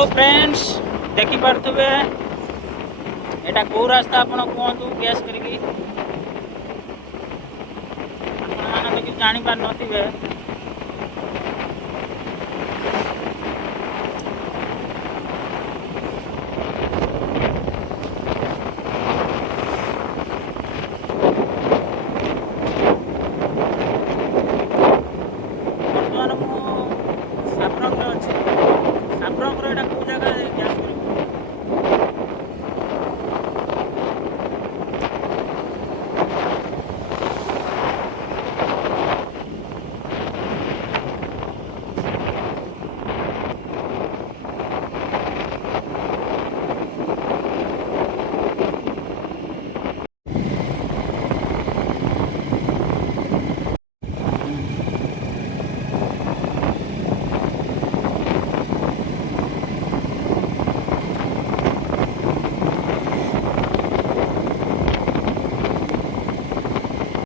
Hello friends देखी पारे एटा कौ रास्ता आपण कहतु गैस करी जानी पार नथिबे। ବର୍ତ୍ତମାନ ମୁଁ ସାବ୍ରଙ୍ଗରେ ଅଛି। ସାବ୍ରଙ୍ଗର ଏଟା